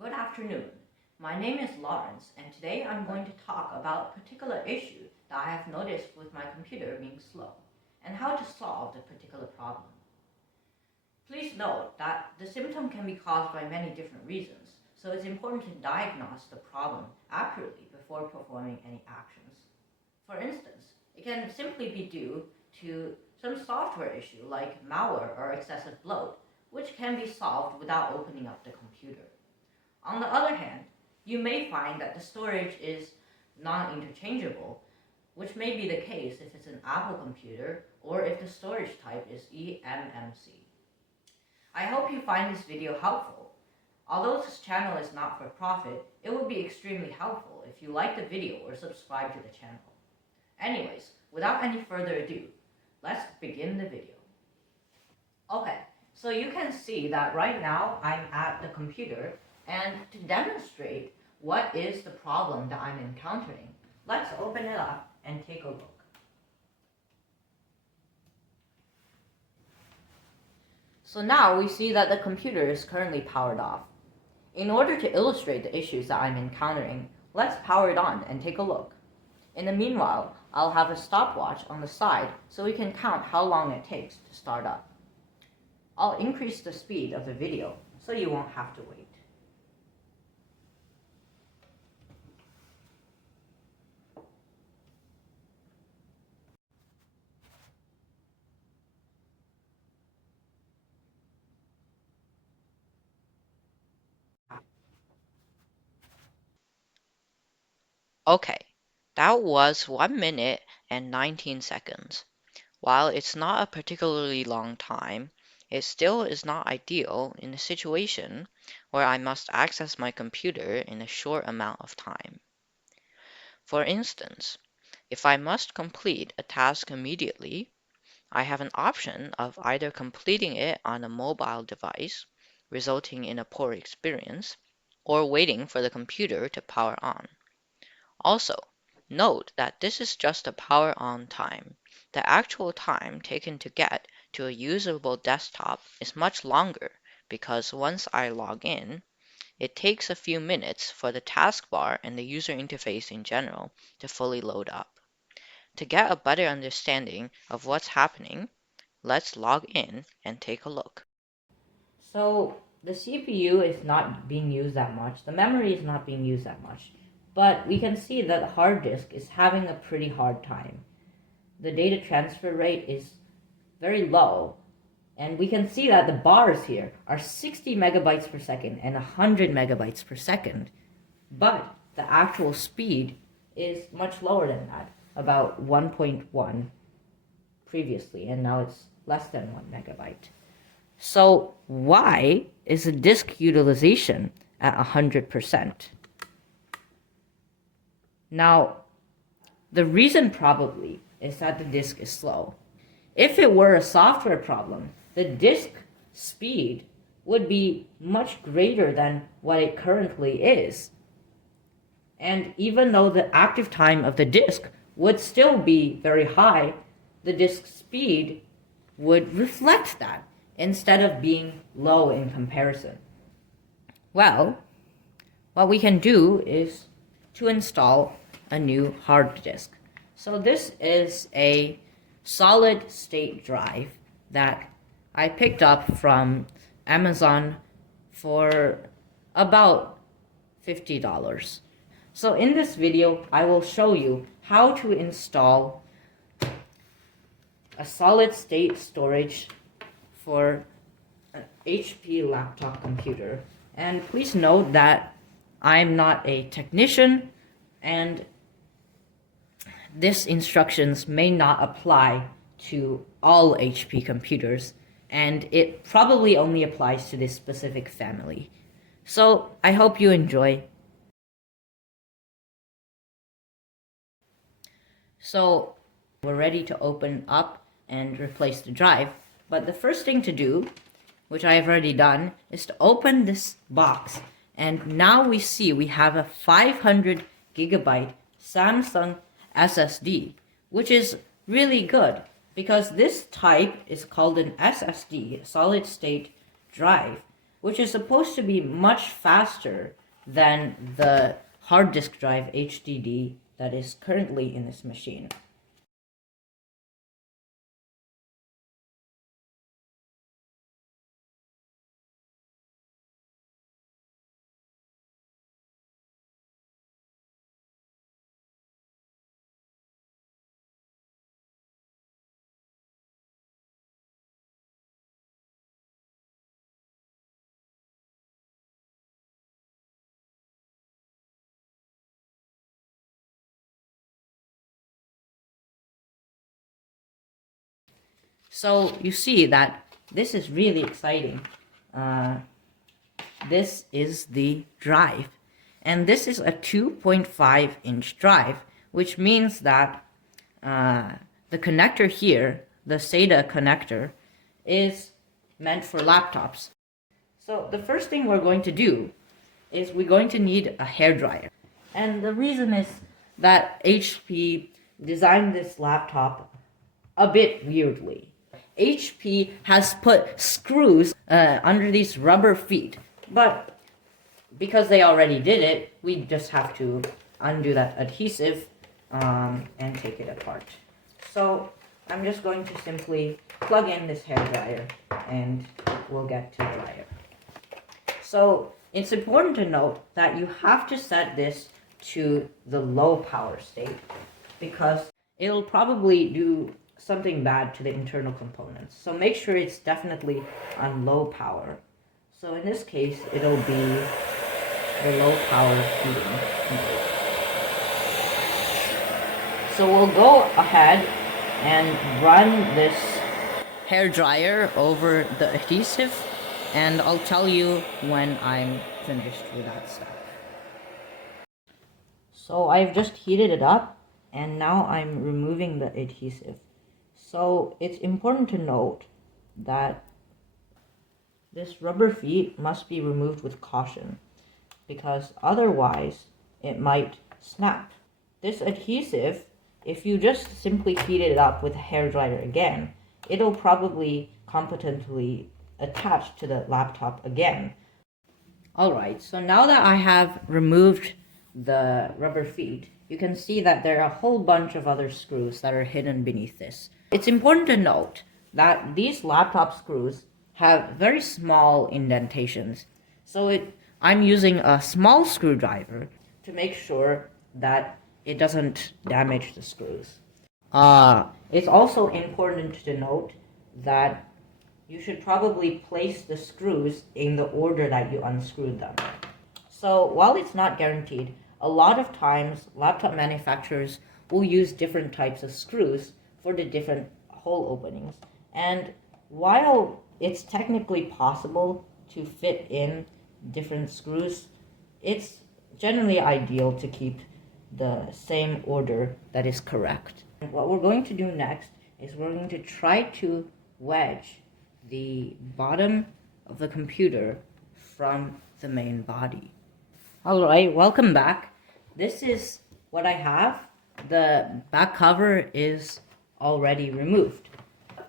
Good afternoon. My name is Lawrence, and today I'm going to talk about a particular issue that I have noticed with my computer being slow, and how to solve the particular problem. Please note that the symptom can be caused by many different reasons, so it's important to diagnose the problem accurately before performing any actions. For instance, it can simply be due to some software issue like malware or excessive bloat, which can be solved without opening up the computer. On the other hand, you may find that the storage is non-interchangeable, which may be the case if it's an Apple computer or if the storage type is eMMC. I hope you find this video helpful. Although this channel is not for profit, it would be extremely helpful if you like the video or subscribe to the channel. Anyways, without any further ado, let's begin the video. Okay, so you can see that right now I'm at the computer, and to demonstrate what is the problem that I'm encountering, let's open it up and take a look. So now we see that the computer is currently powered off. In order to illustrate the issues that I'm encountering, let's power it on and take a look. In the meanwhile, I'll have a stopwatch on the side so we can count how long it takes to start up. I'll increase the speed of the video so you won't have to wait. Okay, that was 1 minute and 19 seconds. While it's not a particularly long time, it still is not ideal in a situation where I must access my computer in a short amount of time. For instance, if I must complete a task immediately, I have an option of either completing it on a mobile device, resulting in a poor experience, or waiting for the computer to power on. Also, note that this is just the power on time. The actual time taken to get to a usable desktop is much longer because once I log in, it takes a few minutes for the taskbar and the user interface in general to fully load up. To get a better understanding of what's happening, let's log in and take a look. So the CPU is not being used that much, the memory is not being used that much, but we can see that the hard disk is having a pretty hard time. The data transfer rate is very low, and we can see that the bars here are 60 megabytes per second and 100 megabytes per second, but the actual speed is much lower than that, about 1.1 previously, and now it's less than 1 megabyte. So why is the disk utilization at 100%? Now, the reason probably is that the disk is slow. If it were a software problem, the disk speed would be much greater than what it currently is. And even though the active time of the disk would still be very high, the disk speed would reflect that instead of being low in comparison. Well, what we can do is to install a new hard disk. So this is a solid state drive that I picked up from Amazon for about $50. So in this video, I will show you how to install a solid state storage for an HP laptop computer. And please note that I'm not a technician, and this instructions may not apply to all HP computers, and it probably only applies to this specific family. So I hope you enjoy. So we're ready to open up and replace the drive, but the first thing to do, which I have already done, is to open this box, and now we see we have a 500 gigabyte Samsung SSD, which is really good because this type is called an SSD, solid state drive, which is supposed to be much faster than the hard disk drive HDD that is currently in this machine. So you see that this is really exciting. This is the drive, and this is a 2.5-inch drive, which means that the connector here, the SATA connector, is meant for laptops. So the first thing we're going to do is we're going to need a hairdryer. And the reason is that HP designed this laptop a bit weirdly. HP has put screws under these rubber feet, but because they already did it, we just have to undo that adhesive and take it apart. So I'm just going to simply plug in this hairdryer and we'll get to dryer. So it's important to note that you have to set this to the low power state because it'll probably do something bad to the internal components. So make sure it's definitely on low power. So in this case, it'll be the low power heating mode. So we'll go ahead and run this hairdryer over the adhesive, and I'll tell you when I'm finished with that step. So I've just heated it up, and now I'm removing the adhesive. So it's important to note that this rubber feet must be removed with caution because otherwise it might snap. This adhesive, if you just simply heat it up with a hairdryer again, it'll probably competently attach to the laptop again. Alright, so now that I have removed the rubber feet, you can see that there are a whole bunch of other screws that are hidden beneath this. It's important to note that these laptop screws have very small indentations. So I'm using a small screwdriver to make sure that it doesn't damage the screws. It's also important to note that you should probably place the screws in the order that you unscrewed them. So while it's not guaranteed, a lot of times laptop manufacturers will use different types of screws for the different hole openings. And while it's technically possible to fit in different screws, it's generally ideal to keep the same order that is correct. And what we're going to do next is we're going to try to wedge the bottom of the computer from the main body. Alright, welcome back. This is what I have. The back cover is already removed.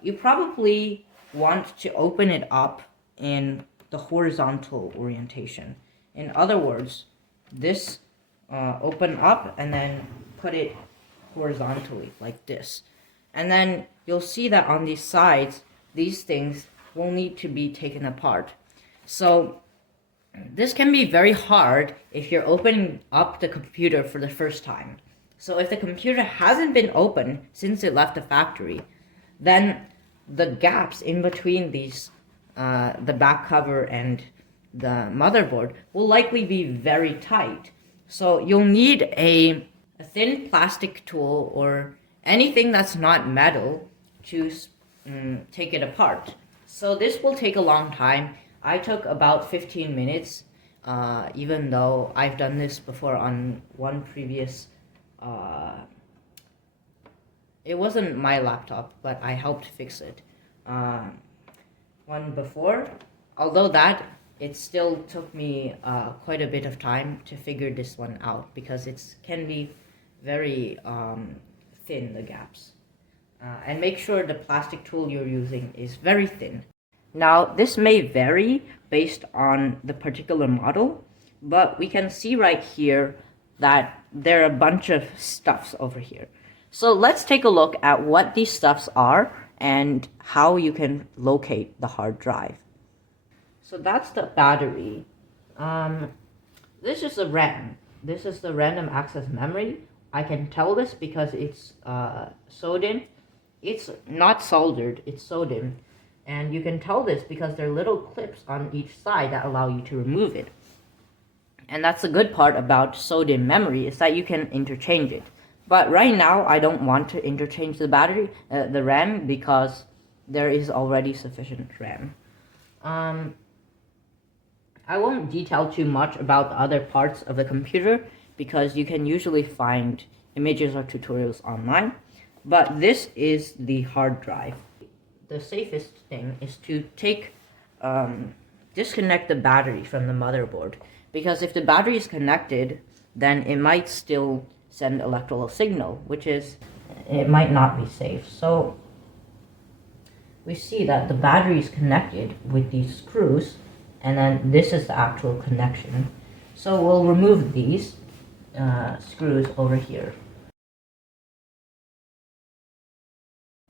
You probably want to open it up in the horizontal orientation. In other words, this open up and then put it horizontally like this. And then you'll see that on these sides, these things will need to be taken apart. So this can be very hard if you're opening up the computer for the first time. So if the computer hasn't been opened since it left the factory, then the gaps in between these, the back cover and the motherboard will likely be very tight. So you'll need a thin plastic tool or anything that's not metal to take it apart. So this will take a long time. I took about 15 minutes, even though I've done this before on one previous, it wasn't my laptop, but I helped fix it. One before, although that, it still took me quite a bit of time to figure this one out because it can be very thin, the gaps. And make sure the plastic tool you're using is very thin. Now, this may vary based on the particular model, but we can see right here that there are a bunch of stuffs over here. So let's take a look at what these stuffs are and how you can locate the hard drive. So that's the battery. This is the RAM. This is the random access memory. I can tell this because it's sewed in. It's not soldered, it's sewed in. And you can tell this because there are little clips on each side that allow you to remove it. And that's the good part about sewed in memory, is that you can interchange it. But right now, I don't want to interchange the the RAM, because there is already sufficient RAM. I won't detail too much about the other parts of the computer, because you can usually find images or tutorials online. But this is the hard drive. The safest thing is to disconnect the battery from the motherboard, because if the battery is connected, then it might still send electrical signal, it might not be safe. So we see that the battery is connected with these screws, and then this is the actual connection. So we'll remove these screws over here.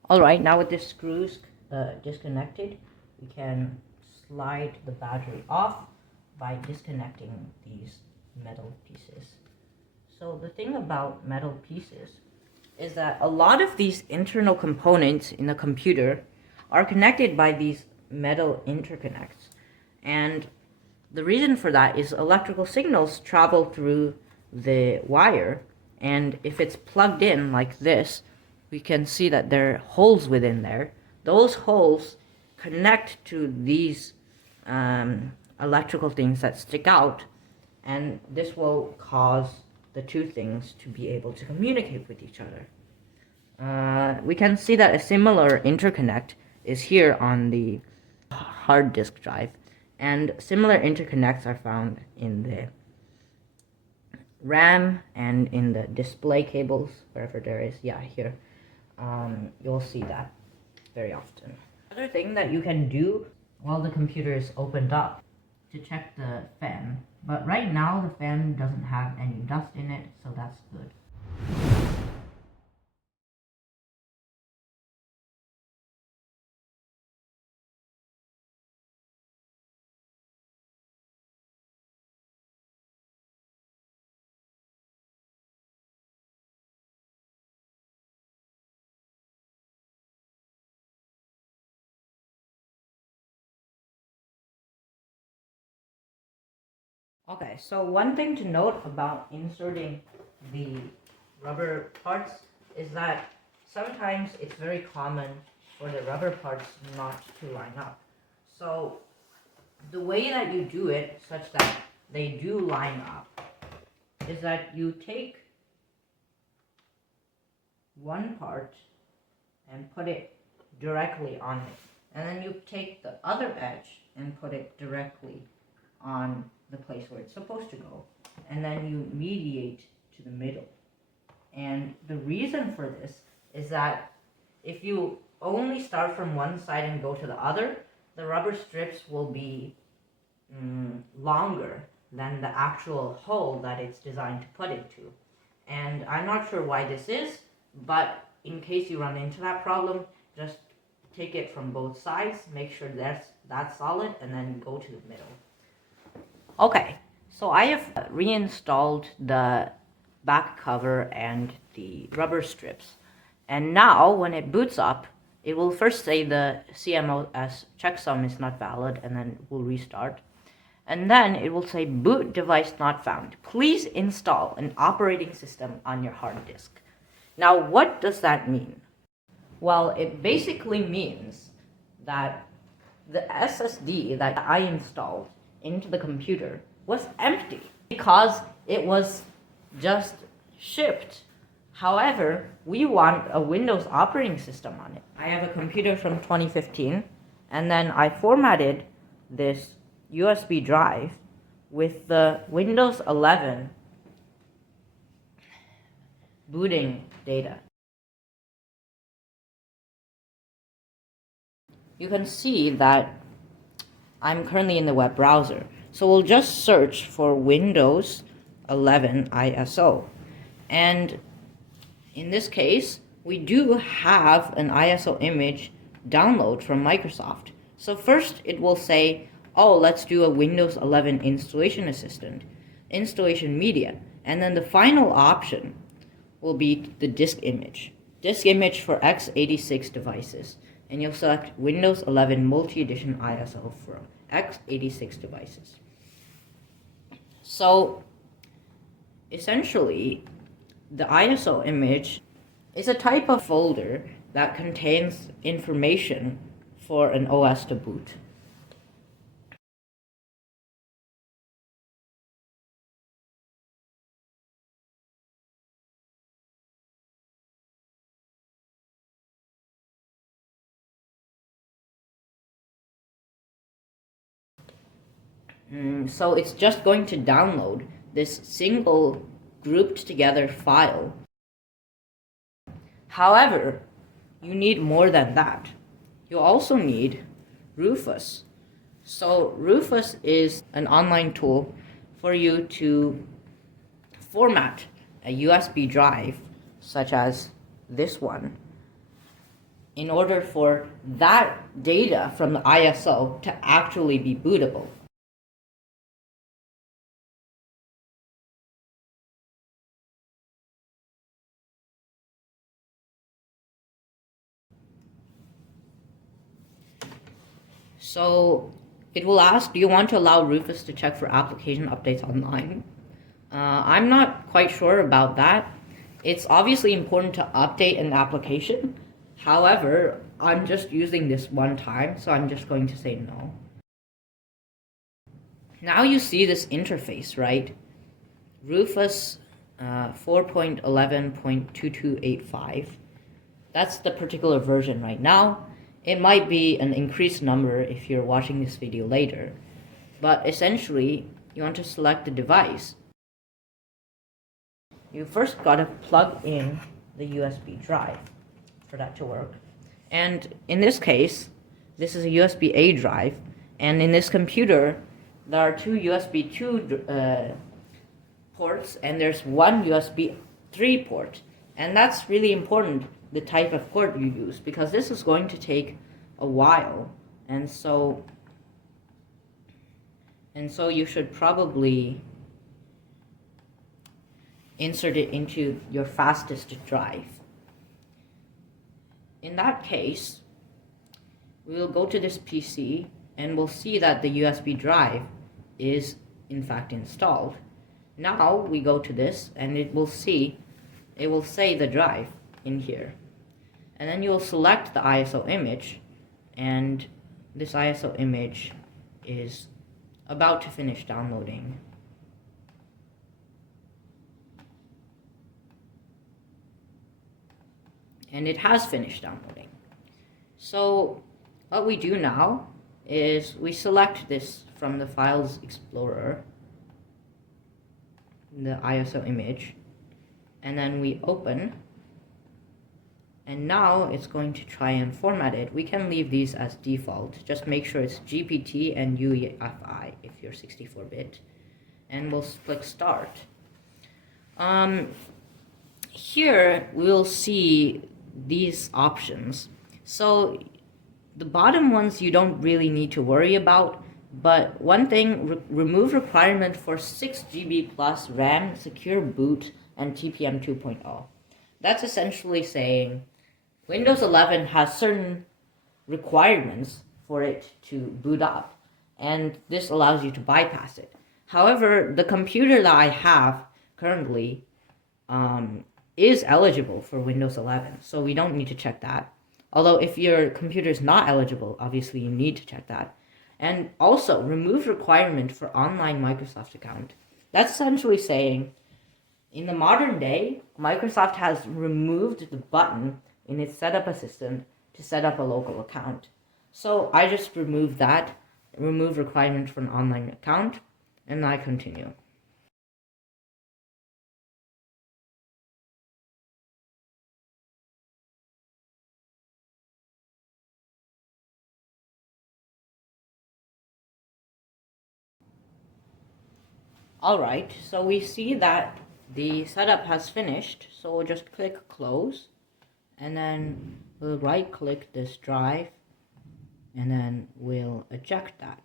Alright, now with the screws disconnected, we can slide the battery off by disconnecting these metal pieces. So the thing about metal pieces is that a lot of these internal components in the computer are connected by these metal interconnects. And the reason for that is electrical signals travel through the wire, and if it's plugged in like this, we can see that there are holes within there. Those holes connect to these electrical things that stick out, and this will cause the two things to be able to communicate with each other. We can see that a similar interconnect is here on the hard disk drive, and similar interconnects are found in the RAM and in the display cables, wherever there is. Yeah, here. You'll see that very often. Another thing that you can do while the computer is opened up to check the fan, but right now the fan doesn't have any dust in it, so that's good. Okay, so one thing to note about inserting the rubber parts is that sometimes it's very common for the rubber parts not to line up. So the way that you do it such that they do line up is that you take one part and put it directly on it, and then you take the other edge and put it directly on the place where it's supposed to go, and then you mediate to the middle. And the reason for this is that if you only start from one side and go to the other, the rubber strips will be longer than the actual hole that it's designed to put it to. And I'm not sure why this is, but in case you run into that problem, just take it from both sides, make sure that's solid, and then go to the middle. Okay, so I have reinstalled the back cover and the rubber strips. And now, when it boots up, it will first say the CMOS checksum is not valid, and then we'll restart. And then it will say boot device not found. Please install an operating system on your hard disk. Now, what does that mean? Well, it basically means that the SSD that I installed into the computer was empty because it was just shipped. However, we want a Windows operating system on it. I have a computer from 2015, and then I formatted this USB drive with the Windows 11 booting data. You can see that I'm currently in the web browser. So we'll just search for Windows 11 ISO. And in this case, we do have an ISO image download from Microsoft. So first it will say, oh, let's do a Windows 11 installation assistant, installation media. And then the final option will be the disk image. Disk image for x86 devices. And you'll select Windows 11 Multi-Edition ISO for x86 devices. So essentially, the ISO image is a type of folder that contains information for an OS to boot. So it's just going to download this single grouped together file. However, you need more than that. You also need Rufus. So Rufus is an online tool for you to format a USB drive, such as this one, in order for that data from the ISO to actually be bootable. So it will ask, do you want to allow Rufus to check for application updates online? I'm not quite sure about that. It's obviously important to update an application. However, I'm just using this one time, so I'm just going to say no. Now you see this interface, right? Rufus 4.11.2285. That's the particular version right now. It might be an increased number if you're watching this video later. But essentially, you want to select the device. You first got to plug in the USB drive for that to work. And in this case, this is a USB-A drive. And in this computer, there are two USB 2 ports, and there's one USB 3 port. And that's really important, the type of port you use, because this is going to take a while. And so you should probably insert it into your fastest drive. In that case, we will go to this PC and we'll see that the USB drive is in fact installed. Now we go to this and it will say the drive in here. And then you'll select the ISO image, and this ISO image is about to finish downloading. And it has finished downloading. So what we do now is we select this from the Files Explorer, the ISO image, and then we open, and now it's going to try and format it. We can leave these as default. Just make sure it's GPT and UEFI if you're 64-bit. And we'll click Start. Here we'll see these options. So the bottom ones you don't really need to worry about, but one thing, remove requirement for 6 GB plus RAM, secure boot, and TPM 2.0. That's essentially saying Windows 11 has certain requirements for it to boot up, and this allows you to bypass it. However, the computer that I have currently is eligible for Windows 11, so we don't need to check that. Although if your computer is not eligible, obviously you need to check that. And also, remove requirement for online Microsoft account. That's essentially saying, in the modern day, Microsoft has removed the button in its setup assistant to set up a local account. So I just remove that, remove requirement for an online account, and I continue. Alright, so we see that the setup has finished, so we'll just click close, and then we'll right click this drive, and then we'll eject that.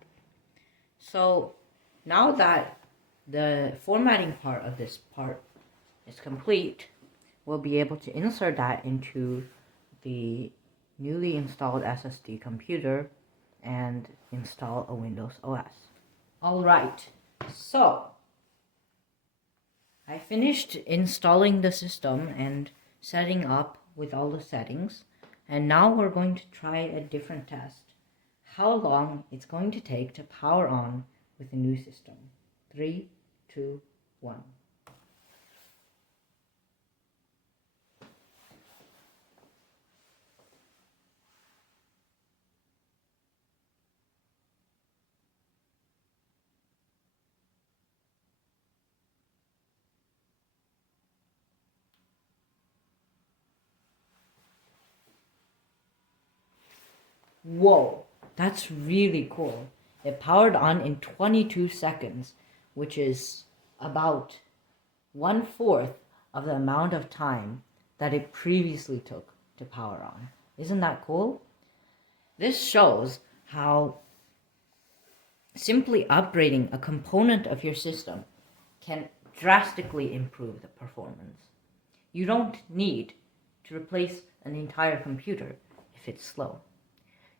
So now that the formatting part of this part is complete, we'll be able to insert that into the newly installed SSD computer and install a Windows OS. Alright, so I finished installing the system and setting up with all the settings, and now we're going to try a different test. How long it's going to take to power on with the new system. 3, 2, 1. Whoa, that's really cool. It powered on in 22 seconds, which is about 1/4 of the amount of time that it previously took to power on. Isn't that cool? This shows how simply upgrading a component of your system can drastically improve the performance. You don't need to replace an entire computer if it's slow.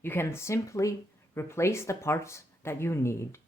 You can simply replace the parts that you need